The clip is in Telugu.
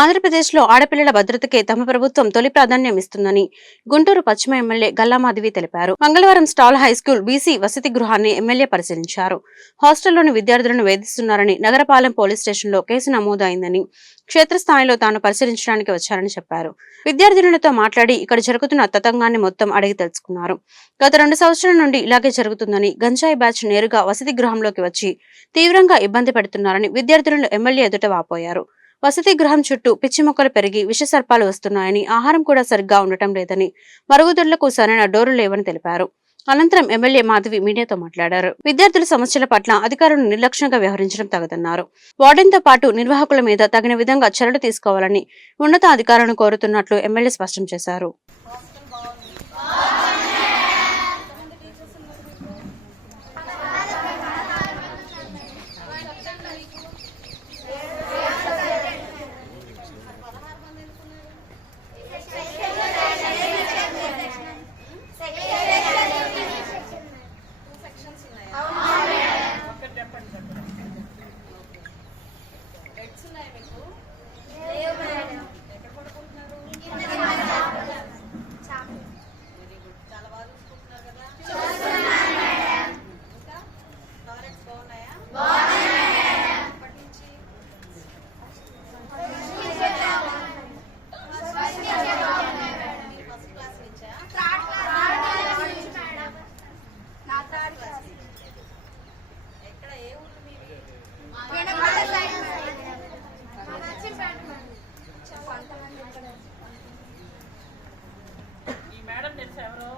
ఆంధ్రప్రదేశ్లో ఆడపిల్లల భద్రతకే తమ ప్రభుత్వం తొలి ప్రాధాన్యం ఇస్తుందని గుంటూరు పశ్చిమ ఎమ్మెల్యే గల్లా మాధవి తెలిపారు. మంగళవారం స్టాల్ హైస్కూల్ బీసీ వసతి గృహాన్ని ఎమ్మెల్యే పరిశీలించారు. హాస్టల్లోని విద్యార్థులను వేధిస్తున్నారని నగరపాలెం పోలీస్ స్టేషన్లో కేసు నమోదైందని, క్షేత్రస్థాయిలో తాను పరిశీలించడానికి వచ్చారని చెప్పారు. విద్యార్థినులతో మాట్లాడి ఇక్కడ జరుగుతున్న తతంగాన్ని మొత్తం అడిగి తెలుసుకున్నారు. గత 2 సంవత్సరాల నుండి ఇలాగే జరుగుతుందని, గంజాయి బ్యాచ్ నేరుగా వసతి గృహంలోకి వచ్చి తీవ్రంగా ఇబ్బంది పెడుతున్నారని విద్యార్థినులు ఎమ్మెల్యే ఎదుట వాపోయారు. వసతి గృహం చుట్టూ పిచ్చి మొక్కలు పెరిగి విషసర్పాలు వస్తున్నాయని, ఆహారం కూడా సరిగ్గా ఉండటం లేదని, మరుగుదొడ్లకు సరైన డోర్లు లేవని తెలిపారు. అనంతరం ఎమ్మెల్యే మాధవి మీడియాతో మాట్లాడారు. విద్యార్థుల సమస్యల పట్ల అధికారులు నిర్లక్ష్యంగా వ్యవహరించడం తగదన్నారు. వార్డెన్తో పాటు నిర్వాహకుల మీద తగిన విధంగా చర్యలు తీసుకోవాలని ఉన్నతాధికారులను కోరుతున్నట్లు ఎమ్మెల్యే స్పష్టం చేశారు. ఈ మేడం తెలుసా ఎవరో?